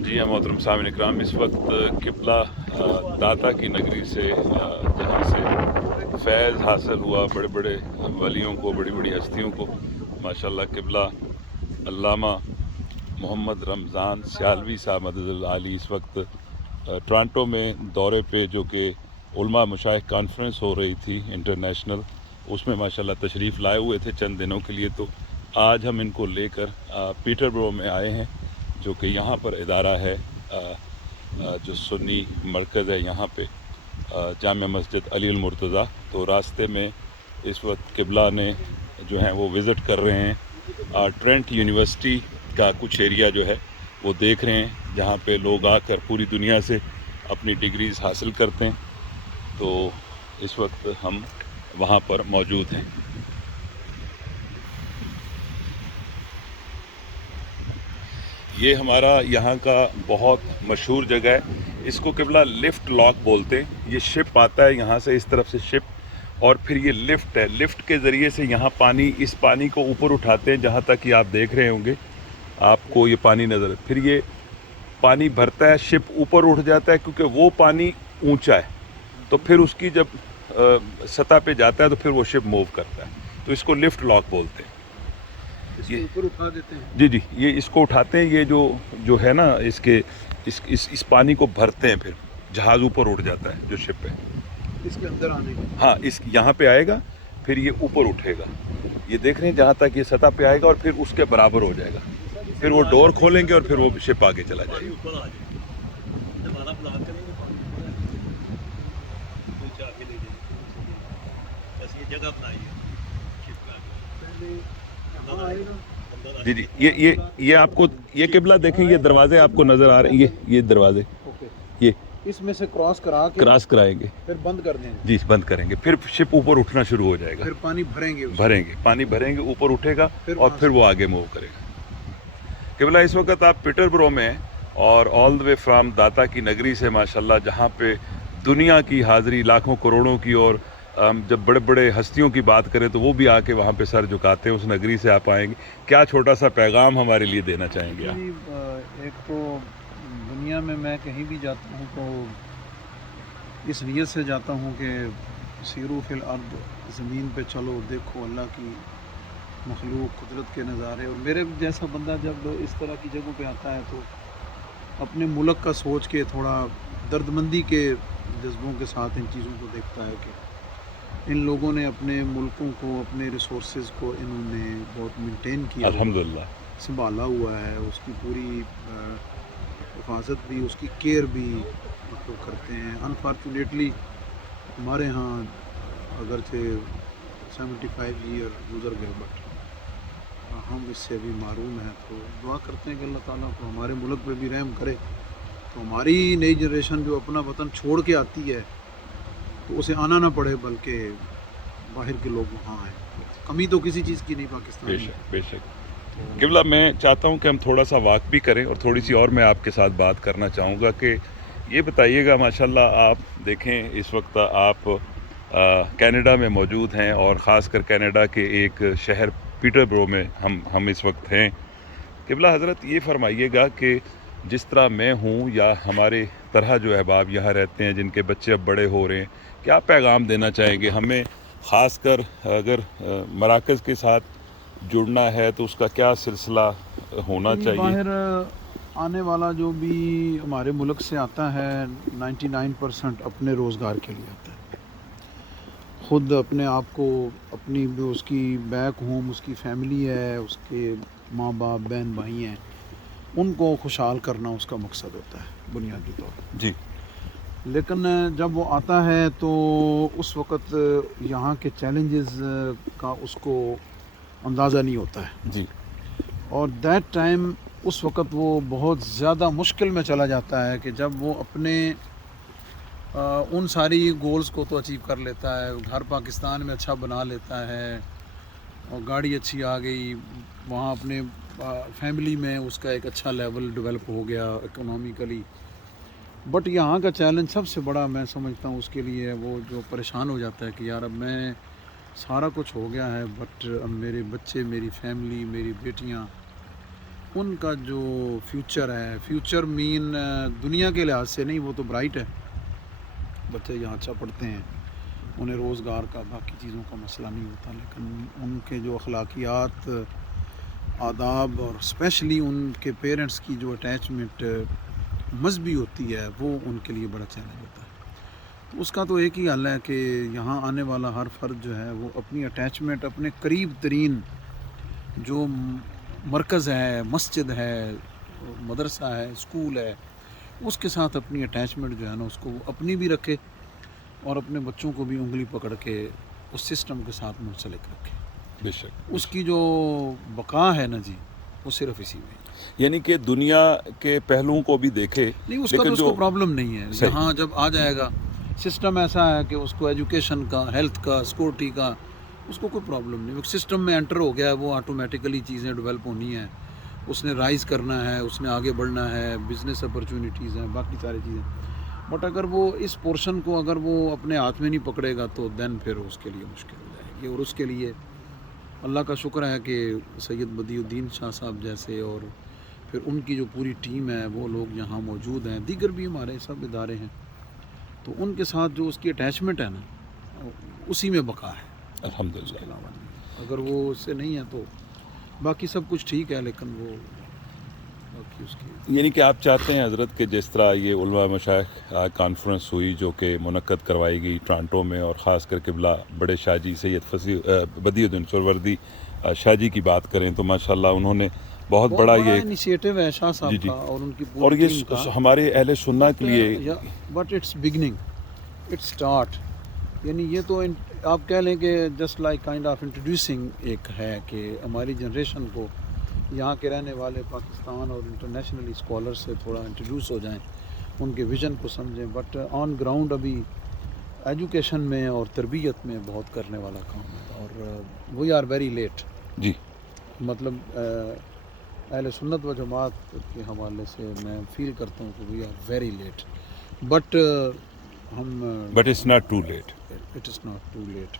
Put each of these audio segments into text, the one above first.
जी हाँ मोहतरम सामिन इकराम, इस वक्त किबला दाता की नगरी से जहाँ से फैज़ हासिल हुआ बड़े बड़े वलियों को, बड़ी बड़ी हस्तियों को, माशाल्लाह किबला अल्लामा मोहम्मद रमज़ान सियालवी साहब मददुल आली इस वक्त टोरंटो में दौरे पे, जो कि उलमा मशाइख कॉन्फ्रेंस हो रही थी इंटरनेशनल, उसमें माशाल्लाह तशरीफ़ लाए हुए थे चंद दिनों के लिए। तो आज हम इनको लेकर पीटरबरो में आए हैं, जो कि यहाँ पर इदारा है, जो सुन्नी मरकज़ है यहाँ पे, जामिया मस्जिद अली अल मुर्तज़ा। तो रास्ते में इस वक्त किबला ने जो हैं वो विज़िट कर रहे हैं। ट्रेंट यूनिवर्सिटी का कुछ एरिया जो है वो देख रहे हैं, जहाँ पे लोग आकर पूरी दुनिया से अपनी डिग्रीज़ हासिल करते हैं। तो इस वक्त हम वहाँ पर मौजूद हैं। ये हमारा यहाँ का बहुत मशहूर जगह है, इसको किबला लिफ्ट लॉक बोलते हैं। ये शिप आता है यहाँ से, इस तरफ से शिप, और फिर ये लिफ्ट है। लिफ्ट के ज़रिए से यहाँ पानी, इस पानी को ऊपर उठाते हैं, जहाँ तक कि आप देख रहे होंगे आपको ये पानी नज़र। फिर ये पानी भरता है, शिप ऊपर उठ जाता है, क्योंकि वो पानी ऊंचा है। तो फिर उसकी जब सतह पे जाता है तो फिर वो शिप मूव करता है। तो इसको लिफ्ट लॉक बोलते हैं। इसको ऊपर उठा देते हैं। जी जी, ये इसको उठाते हैं, ये जो है ना, इसके इस पानी को भरते हैं, फिर जहाज़ ऊपर उठ जाता है जो शिप है। इसके अंदर आने का। हाँ, इस यहाँ पे आएगा, फिर ये ऊपर उठेगा, ये देख रहे हैं, जहाँ तक ये सतह पे आएगा और फिर उसके बराबर हो जाएगा। फिर वो डोर खोलेंगे और फिर वो शिप आगे चला जाएगा। जी जी, ये आपको ये किबला देखें, ये दरवाजे आपको नज़र आ रहे हैं, ये दरवाजे, ये इसमें से क्रॉस कराएंगे, फिर बंद कर देंगे। जी बंद करेंगे, फिर शिप ऊपर उठना शुरू हो जाएगा। फिर पानी भरेंगे पानी भरेंगे, ऊपर उठेगा और फिर वो आगे मूव करेगा। किबला इस वक्त आप पीटरबरो में हैं, और ऑल द वे फ्राम दाता की नगरी से माशाल्लाह, जहाँ पे दुनिया की हाज़िरी लाखों करोड़ों की, और जब बड़े बड़े हस्तियों की बात करें तो वो भी आके वहाँ पे सर झुकाते हैं। उस नगरी से आप आएंगे, क्या छोटा सा पैगाम हमारे लिए देना चाहेंगे आप? एक तो दुनिया में मैं कहीं भी जाता हूँ तो इस नीयत से जाता हूँ कि सीरू फिल अर्द, ज़मीन पे चलो, देखो अल्लाह की मखलूक, कुदरत के नज़ारे। और मेरे जैसा बंदा जब इस तरह की जगहों पे आता है तो अपने मुल्क का सोच के थोड़ा दर्दमंदी के जज्बों के साथ इन चीज़ों को देखता है कि इन लोगों ने अपने मुल्कों को, अपने रिसोर्सेज को इन्होंने बहुत मेंटेन किया, अल्हम्दुलिल्लाह संभाला हुआ है। उसकी पूरी हिफाजत भी, उसकी केयर भी मतलब करते हैं। अनफॉर्चुनेटली हमारे यहाँ अगरचे 75 ईयर गुजर गए, बट हम इससे भी मारूम हैं। तो दुआ करते हैं कि अल्लाह ताला को हमारे मुल्क पे भी रहम करे, तो हमारी नई जनरेशन जो अपना वतन छोड़ के आती है तो उसे आना ना पड़े, बल्कि बाहर के लोग वहाँ आए। कमी तो किसी चीज़ की नहीं पाकिस्तान में। बेशक बेशक। किबला मैं चाहता हूँ कि हम थोड़ा सा वाक भी करें, और थोड़ी सी और मैं आपके साथ बात करना चाहूँगा कि ये बताइएगा, माशाल्लाह आप देखें इस वक्त आप कनाडा में मौजूद हैं, और ख़ासकर कनाडा के एक शहर पीटरबरो में हम इस वक्त हैं। किबला हज़रत ये फरमाइएगा कि जिस तरह मैं हूँ, या हमारे तरह जो अहबाब यहाँ रहते हैं जिनके बच्चे अब बड़े हो रहे हैं, क्या पैगाम देना चाहेंगे हमें? ख़ासकर अगर मराकज़ के साथ जुड़ना है तो उसका क्या सिलसिला होना चाहिए? बाहर आने वाला जो भी हमारे मुल्क से आता है 99% अपने रोज़गार के लिए आता है। ख़ुद अपने आप को, अपनी उसकी बैक होम, उसकी फैमिली है, उसके माँ बाप, बहन भाई हैं, उनको खुशहाल करना उसका मकसद होता है बुनियादी तौर पर। जी। लेकिन जब वो आता है तो उस वक़्त यहाँ के चैलेंजेस का उसको अंदाज़ा नहीं होता है जी। और दैट टाइम उस वक़्त वो बहुत ज़्यादा मुश्किल में चला जाता है कि जब वो अपने उन सारी गोल्स को तो अचीव कर लेता है, घर पाकिस्तान में अच्छा बना लेता है और गाड़ी अच्छी आ गई, वहाँ अपने फैमिली में उसका एक अच्छा लेवल डेवलप हो गया इकोनॉमिकली। बट यहाँ का चैलेंज सबसे बड़ा मैं समझता हूँ उसके लिए वो जो परेशान हो जाता है कि यार अब मैं सारा कुछ हो गया है, बट अब मेरे बच्चे, मेरी फैमिली, मेरी बेटियाँ, ان کا جو فیوچر ہے، فیوچر مین دنیا کے لحاظ سے نہیں، وہ تو برائٹ ہے، بچے یہاں اچھا پڑھتے ہیں، انہیں روزگار کا باقی چیزوں کا مسئلہ نہیں ہوتا، لیکن ان کے جو اخلاقیات، آداب اور اسپیشلی ان کے پیرنٹس کی جو اٹیچمنٹ مذہبی ہوتی ہے، وہ ان کے لیے بڑا چیلنج ہوتا ہے۔ تو اس کا تو ایک ہی حل ہے کہ یہاں آنے والا ہر فرد جو ہے وہ اپنی اٹیچمنٹ اپنے قریب ترین جو مرکز ہے، مسجد ہے، مدرسہ ہے، اسکول ہے، اس کے ساتھ اپنی اٹیچمنٹ جو ہے نا اس کو وہ اپنی بھی رکھے اور اپنے بچوں کو بھی انگلی پکڑ کے اس سسٹم کے ساتھ منسلک رکھے۔ بے شک اس کی جو بقا ہے نا جی، وہ صرف اسی میں ہے۔ یعنی کہ دنیا کے پہلوؤں کو بھی دیکھے، نہیں، اس کا تو اس کو پرابلم نہیں ہے، یہاں جب آ جائے گا سسٹم ایسا ہے کہ اس کو ایجوکیشن کا، ہیلتھ کا، سیکورٹی کا، اس کو کوئی پرابلم نہیں، وہ سسٹم میں انٹر ہو گیا ہے، وہ آٹومیٹیکلی چیزیں ڈیولپ ہونی ہیں، اس نے رائز کرنا ہے، اس نے آگے بڑھنا ہے، بزنس اپرچونیٹیز ہیں، باقی ساری چیزیں، بٹ اگر وہ اس پورشن کو اگر وہ اپنے ہاتھ میں نہیں پکڑے گا تو دین پھر اس کے لیے مشکل ہو جائے گی۔ اور اس کے لیے اللہ کا شکر ہے کہ سید بدیع الدین شاہ صاحب جیسے اور پھر ان کی جو پوری ٹیم ہے وہ لوگ یہاں موجود ہیں، دیگر بھی ہمارے سب ادارے ہیں، تو ان کے ساتھ جو اس کی اٹیچمنٹ ہے نا اسی میں بقا ہے، اس کے الحمدللہ۔ علاوہ نہیں۔ اگر وہ اس سے نہیں ہے تو باقی سب کچھ ٹھیک ہے، لیکن وہ باقی اس کی یعنی کہ آپ چاہتے ہیں حضرت کہ جس طرح یہ علماء مشائخ کانفرنس ہوئی جو کہ منعقد کروائی گئی ٹورانٹو میں، اور خاص کر قبلہ بڑے شاہ جی سید بدیع الدین سہروردی شاہ جی کی بات کریں تو ماشاءاللہ انہوں نے بہت بڑا یہ انیشیٹو ہے شاہ صاحب کا اور ان کی اور پوری یہ ٹیم کا، ہمارے اہل سنہ کے لیے but it's beginning, it's start, یعنی یہ تو آپ کہہ لیں کہ just like kind of introducing ایک ہے کہ ہماری جنریشن کو یہاں کے رہنے والے پاکستان اور انٹرنیشنلی اسکالر سے تھوڑا انٹروڈیوس ہو جائیں، ان کے ویژن کو سمجھیں، بٹ آن گراؤنڈ ابھی ایجوکیشن میں اور تربیت میں بہت کرنے والا کام ہے، اور وی آر ویری لیٹ، جی مطلب اہل سنت و جماعت کے حوالے سے میں فیل کرتا ہوں کہ we are very late, but but it's not too late, it is not too late,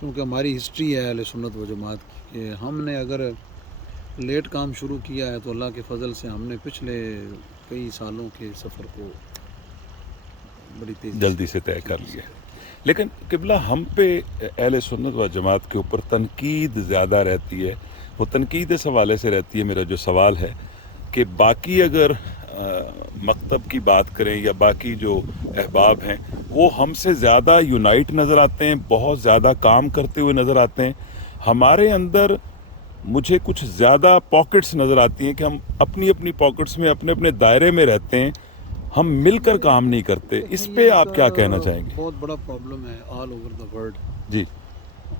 کیونکہ ہماری ہسٹری ہے اہل سنت و جماعت کی کہ ہم نے اگر لیٹ کام شروع کیا ہے تو اللہ کے فضل سے ہم نے پچھلے کئی سالوں کے سفر کو بڑی تیزی جلدی سے طے کر لیا۔ لیکن قبلہ ہم پہ اہل سنت و جماعت کے اوپر تنقید زیادہ رہتی ہے، وہ تنقید اس حوالے سے رہتی ہے، میرا جو سوال ہے کہ باقی اگر مکتب کی بات کریں یا باقی جو احباب ہیں وہ ہم سے زیادہ یونائٹ نظر آتے ہیں، بہت زیادہ کام کرتے ہوئے نظر آتے ہیں، ہمارے اندر مجھے کچھ زیادہ پاکٹس نظر آتی ہیں کہ ہم اپنی اپنی پاکٹس میں اپنے اپنے دائرے میں رہتے ہیں، ہم مل کر کام نہیں کرتے، اس پہ آپ کیا کہنا چاہیں گے؟ بہت بڑا پرابلم ہے آل اوور دا ورلڈ، جی،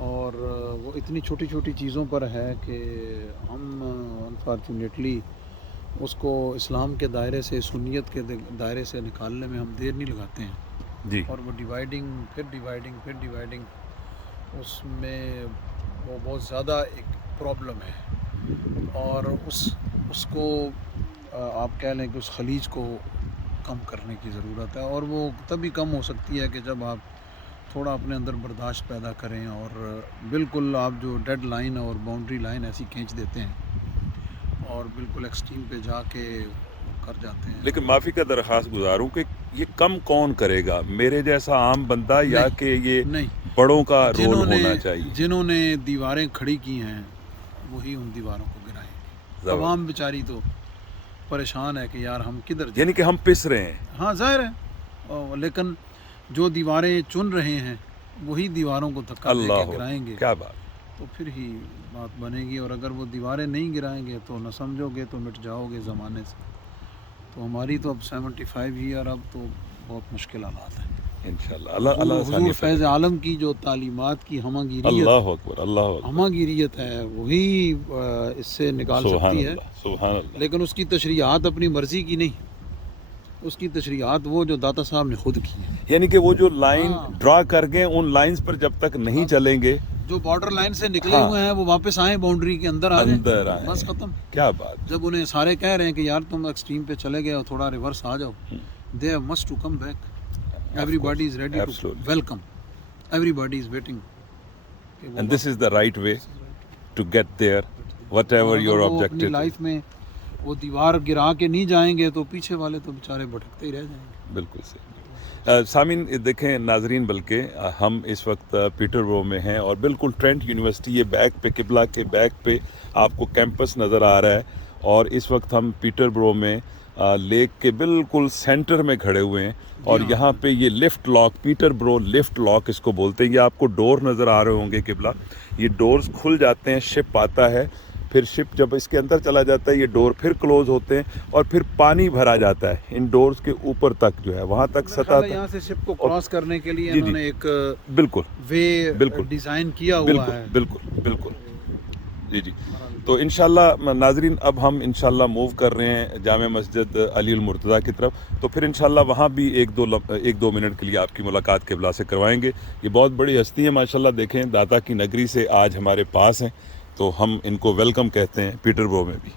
اور وہ اتنی چھوٹی چھوٹی چیزوں پر ہے کہ ہم انفارچونیٹلی اس کو اسلام کے دائرے سے، سنیت کے دائرے سے نکالنے میں ہم دیر نہیں لگاتے ہیں، جی، اور وہ ڈیوائڈنگ اس میں وہ بہت زیادہ ایک پرابلم ہے، اور اس کو آپ کہہ لیں کہ اس خلیج کو کم کرنے کی ضرورت ہے، اور وہ تبھی کم ہو سکتی ہے کہ جب آپ تھوڑا اپنے اندر برداشت پیدا کریں، اور بالکل آپ جو ڈیڈ لائن اور باؤنڈری لائن ایسی کھینچ دیتے ہیں اور بالکل ایکسٹریم پہ جا کے کر جاتے ہیں۔ لیکن معافی کا درخواست گزاروں کہ یہ کم کون کرے گا، میرے جیسا عام بندہ یا کہ یہ بڑوں کا رول ہونا چاہیے؟ جنہوں نے دیواریں کھڑی کی ہیں وہی ان دیواروں کو گرائیں گے، عوام بیچاری تو پریشان ہے کہ یار ہم کدھر جائیں، یعنی کہ ہم پس رہے ہیں، ہاں ظاہر ہے، لیکن جو دیواریں چن رہے ہیں وہی دیواروں کو دھکا دے کے گرائیں گے، کیا بات، تو پھر ہی بات بنے گی، اور اگر وہ دیواریں نہیں گرائیں گے تو نہ سمجھو گے تو مٹ جاؤ گے زمانے سے، تو ہماری تو اب 75 ایئر اب تو بہت مشکل حالات ہیں انشاءاللہ اللہ حضور فیض عالم کی جو تعلیمات کی ہمہ اللہ اکبر، اللہ اکبر، ہمہ گیریت ہے وہی اس سے نکال سکتی ہے، سبحان اللہ، لیکن اس کی تشریحات اپنی مرضی کی نہیں، اس کی تشریحات وہ جو داتا صاحب نے خود کی ہیں، یعنی کہ وہ جو لائن ڈرا کر گئے ان لائنز پر جب تک نہیں چلیں گے، جو بارڈر لائن سے نکلے ہوئے ہیں وہ واپس آئیں، باؤنڈری کے اندر آ جائیں، بس ختم، کیا بات، جب انہیں سارے کہہ رہے ہیں کہ یار تم ایکسٹریم پہ چلے گئے اور تھوڑا ریورس آ جاؤ، they must to come back, everybody is ready to welcome, everybody is waiting, and this is the right way to get there whatever your objective اپنی لائف میں वो दीवार गिरा के नहीं जाएंगे तो पीछे वाले तो बेचारे भटकते ही रह जाएंगे। बिल्कुल सही। सामीन देखें नाजरीन, बल्कि हम इस वक्त पीटरबरो में हैं और बिल्कुल ट्रेंट यूनिवर्सिटी ये बैक पे, किबला के बैक पे आपको कैंपस नज़र आ रहा है और इस वक्त हम पीटरबरो में लेक के बिल्कुल सेंटर में खड़े हुए हैं और यहाँ पे ये lift lock, Peterborough lift lock इसको बोलते हैं। ये आपको डोर नज़र आ रहे होंगे किबला, ये डोर्स खुल जाते हैं, शिप आता है, फिर शिप जब इसके अंदर चला जाता है ये डोर फिर क्लोज होते हैं और फिर पानी भरा जाता है इन डोर्स के ऊपर तक, जो है वहाँ तक सतह तक। यहाँ से शिप को क्रॉस करने के लिए जी, इन्होंने एक बिल्कुल वे बिल्कुल डिज़ाइन किया हुआ बिल्कुल है। बिल्कुल बिल्कुल जी जी। तो इंशाल्लाह नाजरीन अब हम इंशाल्लाह मूव कर रहे हैं जामे मस्जिद अली अल मुर्तज़ा की तरफ, तो फिर इंशाल्लाह वहाँ भी एक दो मिनट के लिए आपकी मुलाकात किबला से करवाएंगे। ये बहुत बड़ी हस्ती है माशाल्लाह, देखें दाता की नगरी से आज हमारे पास हैं, तो हम इनको वेलकम कहते हैं पीटरबरो में भी।